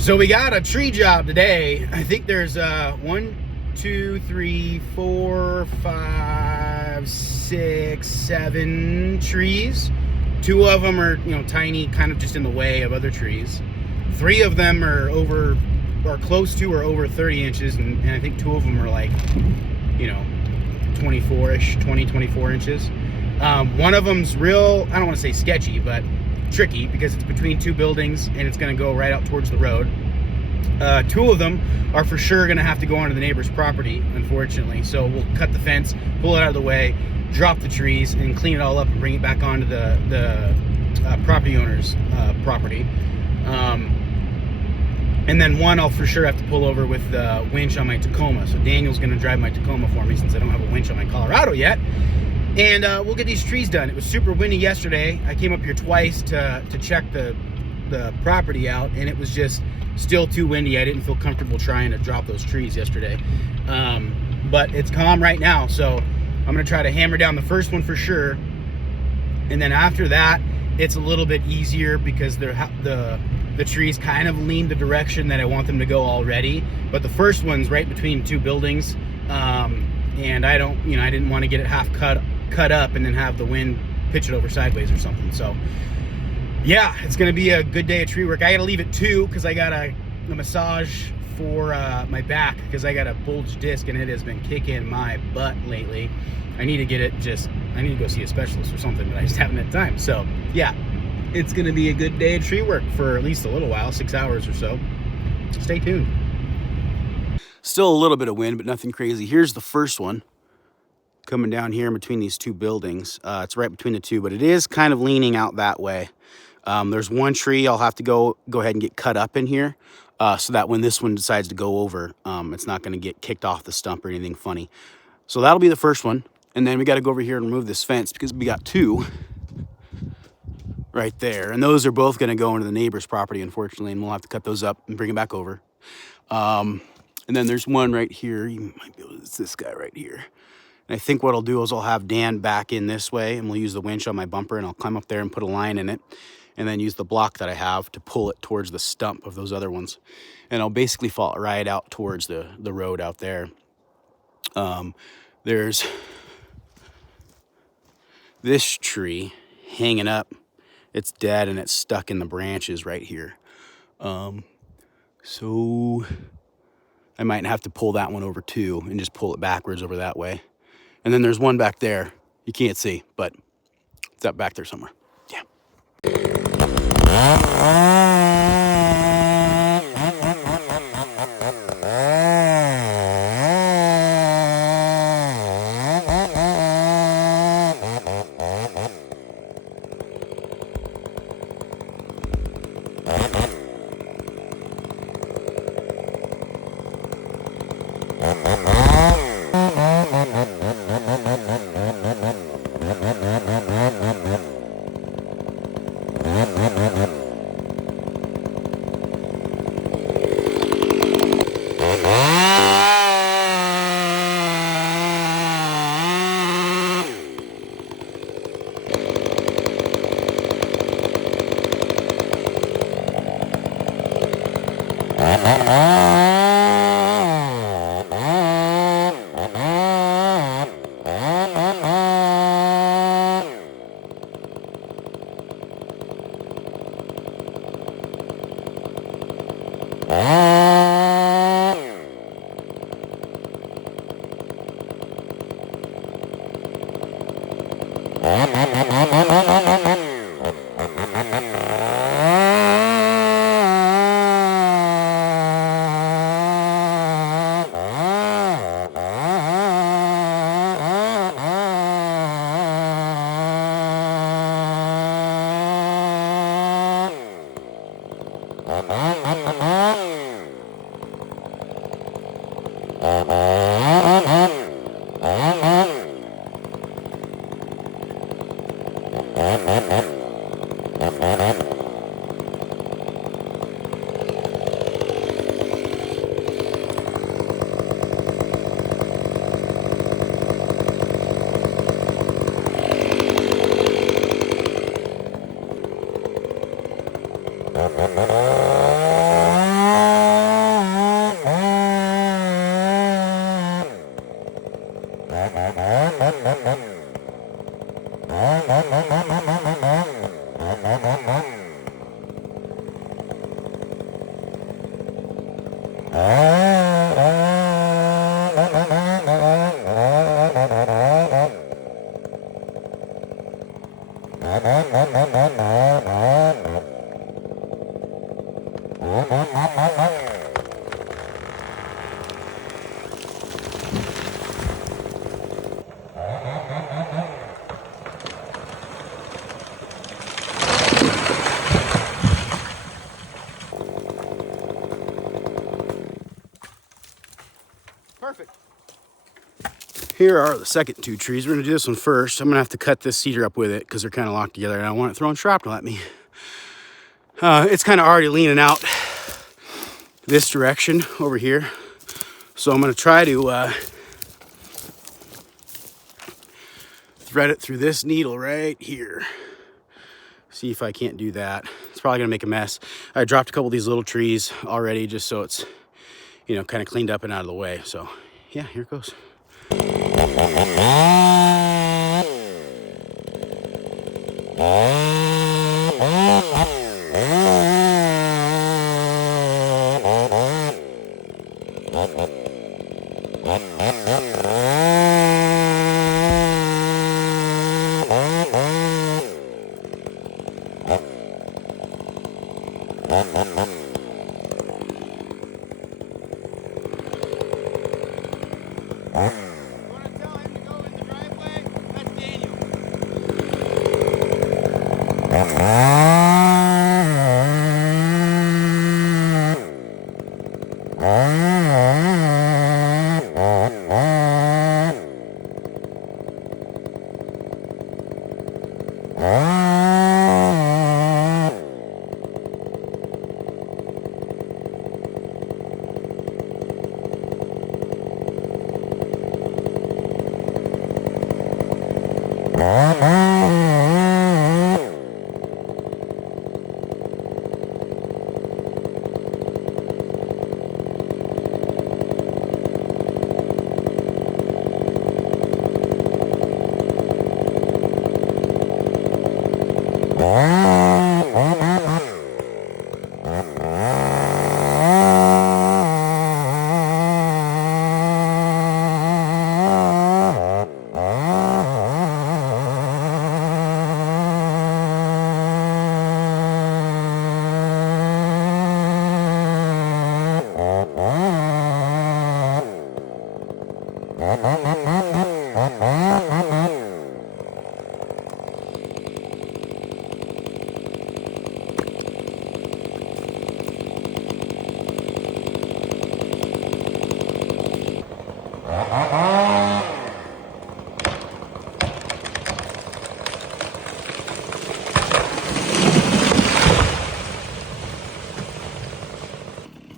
So we got a tree job today. I think there's 1, 2, 3, 4, 5, 6, 7 trees. 2 of them are, tiny, kind of just in the way of other trees. 3 of them are close to or over 30 inches, and I think 2 of them are like, 24-ish, 24 inches. One of them's real, I don't want to say sketchy, but tricky because it's between 2 buildings and it's going to go right out towards the road. 2 of them are for sure going to have to go onto the neighbor's property, unfortunately. So we'll cut the fence, pull it out of the way, drop the trees, and clean it all up and bring it back onto the property owner's property. And then one I'll for sure have to pull over with the winch on my Tacoma. So Daniel's going to drive my Tacoma for me since I don't have a winch on my Colorado yet. And we'll get these trees done. It was super windy yesterday. I came up here twice to check the property out, and it was just still too windy. I didn't feel comfortable trying to drop those trees yesterday. But it's calm right now, so I'm going to try to hammer down the first one for sure. And then after that, it's a little bit easier because the trees kind of lean the direction that I want them to go already. But the first one's right between 2 buildings. And I didn't want to get it half cut up and then have the wind pitch it over sideways or something. So yeah, it's going to be a good day of tree work. I got to leave at 2 because I got a massage for my back because I got a bulged disc and it has been kicking my butt lately. I need to go see a specialist or something, but I just haven't had time. So yeah, it's going to be a good day of tree work for at least a little while, 6 hours or so. Stay tuned. Still a little bit of wind, but nothing crazy. Here's the first one coming down here in between these 2 buildings. It's right between the 2, but it is kind of leaning out that way. There's one tree I'll have to go ahead and get cut up in here so that when this one decides to go over, it's not going to get kicked off the stump or anything funny. So that'll be the first one. And then we got to go over here and remove this fence because we got 2 right there. And those are both going to go into the neighbor's property, unfortunately, and we'll have to cut those up and bring it back over. And then there's one right here. You might be able to, it's this guy right here. And I think what I'll do is I'll have Dan back in this way and we'll use the winch on my bumper and I'll climb up there and put a line in it and then use the block that I have to pull it towards the stump of those other ones. And I'll basically fall right out towards the road out there. There's this tree hanging up. It's dead and it's stuck in the branches right here. So I might have to pull that one over too and just pull it backwards over that way. And then there's one back there. You can't see, but it's up back there somewhere. Yeah. Perfect. Here are the second two trees. We're gonna do this one first. I'm gonna have to cut this cedar up with it because they're kind of locked together and I don't want it throwing shrapnel at me. It's kind of already leaning out this direction over here. So I'm gonna try to thread it through this needle right here. See if I can't do that. It's probably gonna make a mess. I dropped a couple of these little trees already just so it's, you know, kind of cleaned up and out of the way. So yeah, here it goes.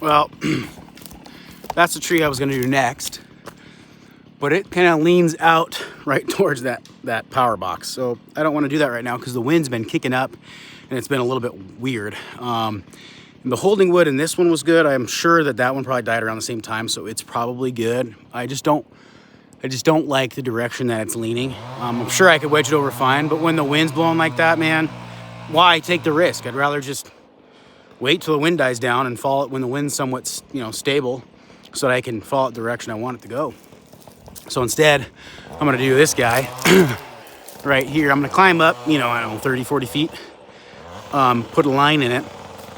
Well, that's the tree I was gonna do next, but it kind of leans out right towards that power box. So I don't wanna do that right now because the wind's been kicking up and it's been a little bit weird. The holding wood in this one was good. I'm sure that one probably died around the same time, so it's probably good. I just don't like the direction that it's leaning. I'm sure I could wedge it over fine, but when the wind's blowing like that, man, why take the risk? I'd rather just wait till the wind dies down and follow it when the wind's somewhat, you know, stable, so that I can follow it the direction I want it to go. So instead, I'm gonna do this guy right here. I'm gonna climb up, you know, I don't know, 30, 40 feet, put a line in it,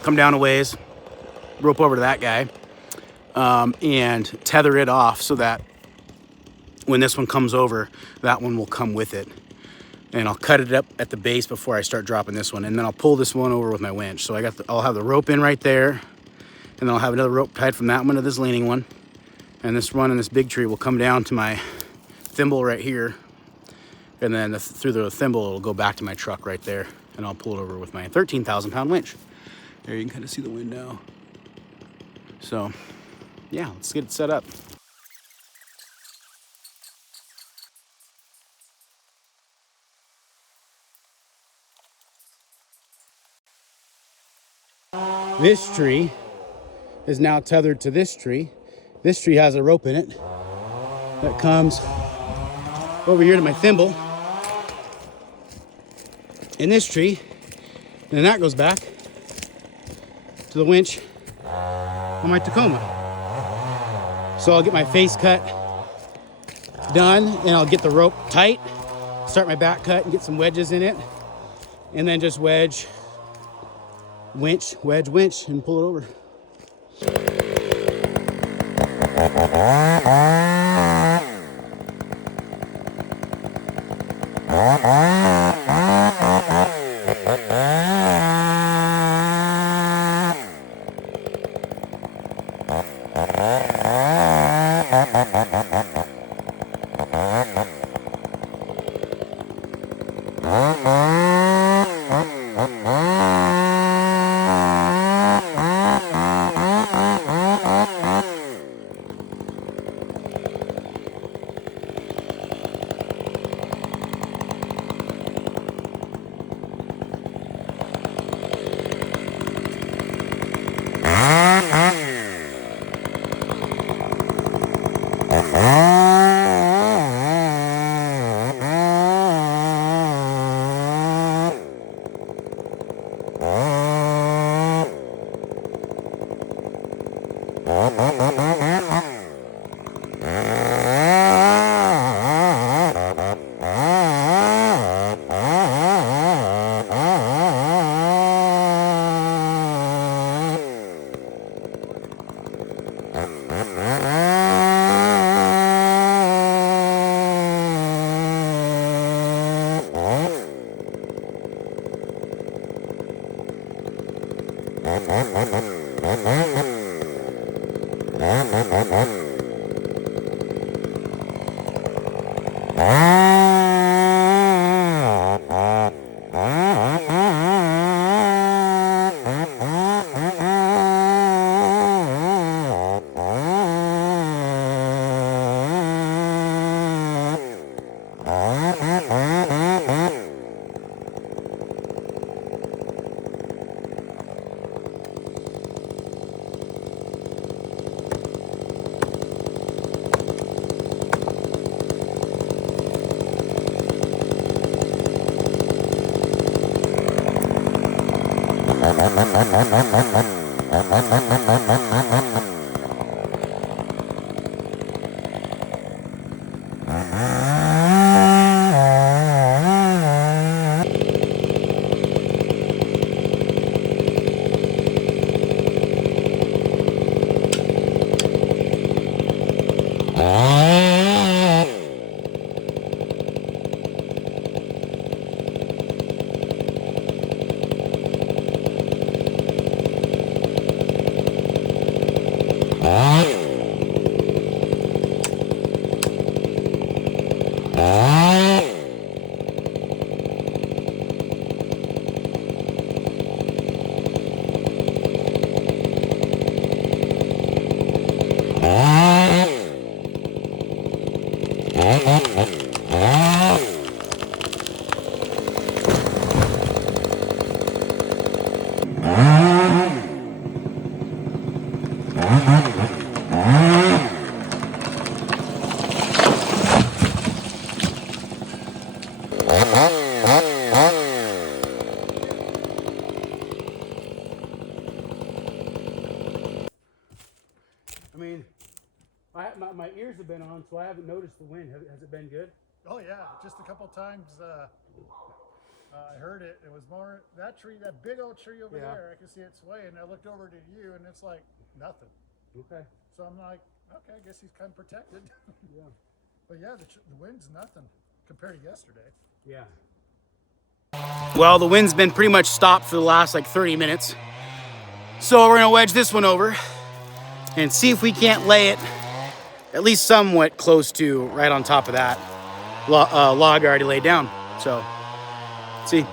come down a ways, rope over to that guy, and tether it off so that when this one comes over, that one will come with it. And I'll cut it up at the base before I start dropping this one. And then I'll pull this one over with my winch. So I'll have the rope in right there. And then I'll have another rope tied from that one to this leaning one. And this one in this big tree will come down to my thimble right here. And then through the thimble, it'll go back to my truck right there. And I'll pull it over with my 13,000 pound winch. There you can kind of see the wind now. So yeah, let's get it set up. This tree is now tethered to this tree. This tree has a rope in it that comes over here to my thimble in this tree, and then that goes back to the winch on my Tacoma. So I'll get my face cut done, and I'll get the rope tight, start my back cut and get some wedges in it, And then just wedge, winch, wedge, winch, and pull it over. I mean, my ears have been on, so I haven't noticed the wind. Has it been good? Oh yeah, just a couple times I heard it. It was more that tree, that big old tree over there. I could see it sway, and I looked over to you, and it's like nothing. Okay. So I'm like, okay, I guess he's kind of protected. Yeah. But yeah, the wind's nothing compared to yesterday. Yeah. Well, the wind's been pretty much stopped for the last like 30 minutes. So we're gonna wedge this one over and see if we can't lay it at least somewhat close to right on top of that log I already laid down. So, let's see.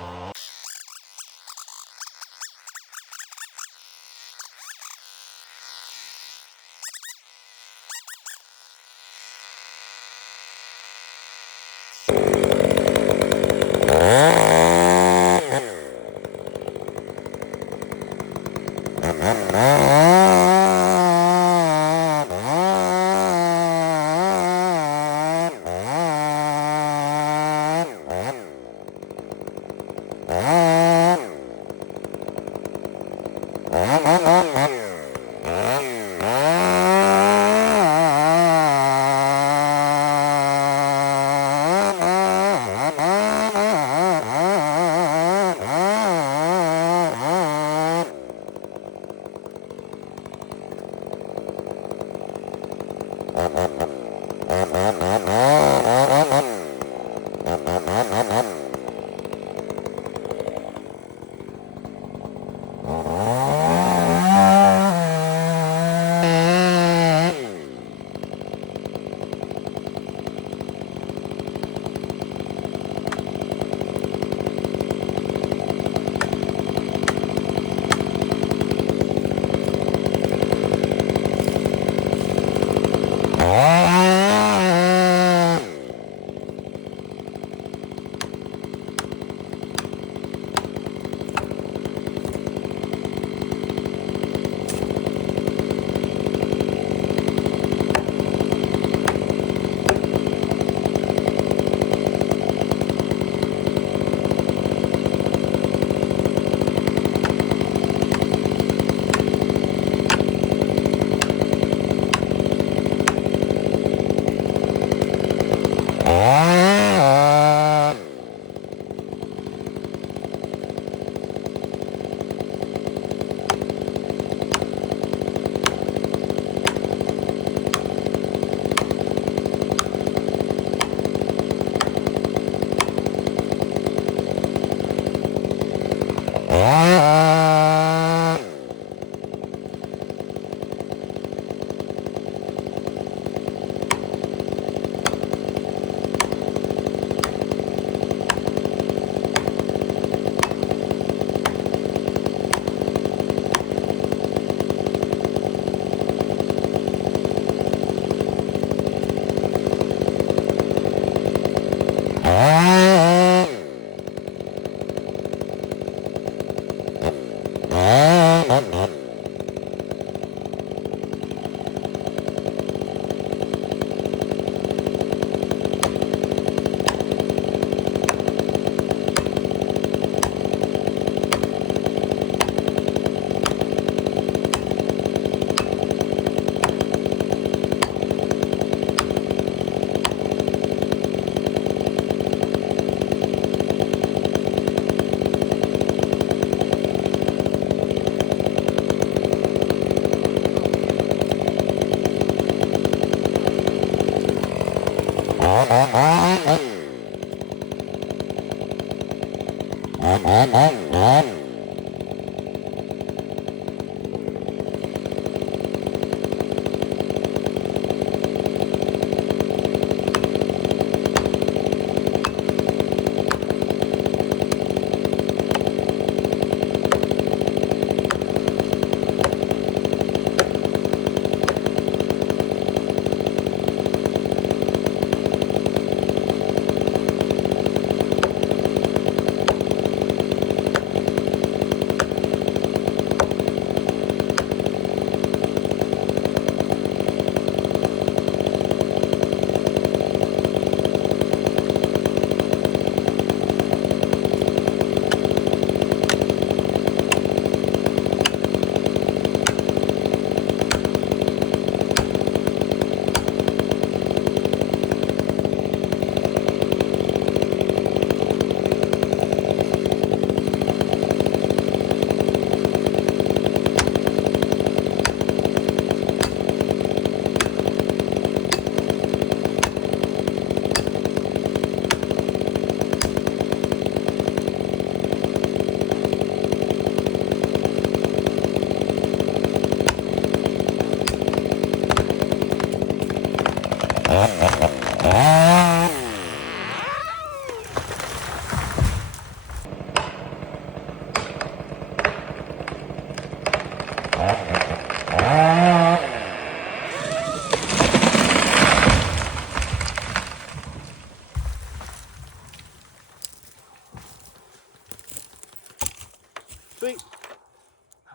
Sweet.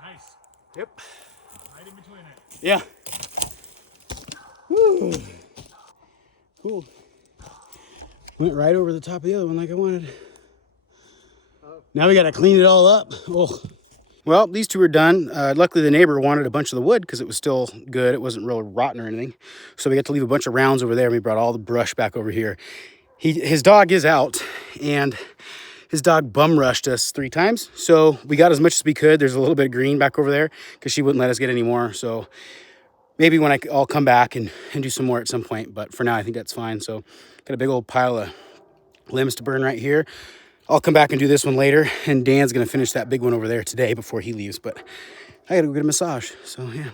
Nice. Yep. Right in between it. Yeah. Woo. Cool. Went right over the top of the other one like I wanted. Now we got to clean it all up. Oh. Well, these two are done. Luckily, the neighbor wanted a bunch of the wood because it was still good. It wasn't real rotten or anything. So we got to leave a bunch of rounds over there. And we brought all the brush back over here. His dog is out, and his dog bum rushed us 3 times. So we got as much as we could. There's a little bit of green back over there because she wouldn't let us get any more. So maybe when I'll come back and do some more at some point. But for now, I think that's fine. So got a big old pile of limbs to burn right here. I'll come back and do this one later. And Dan's going to finish that big one over there today before he leaves. But I got to go get a massage. So, yeah.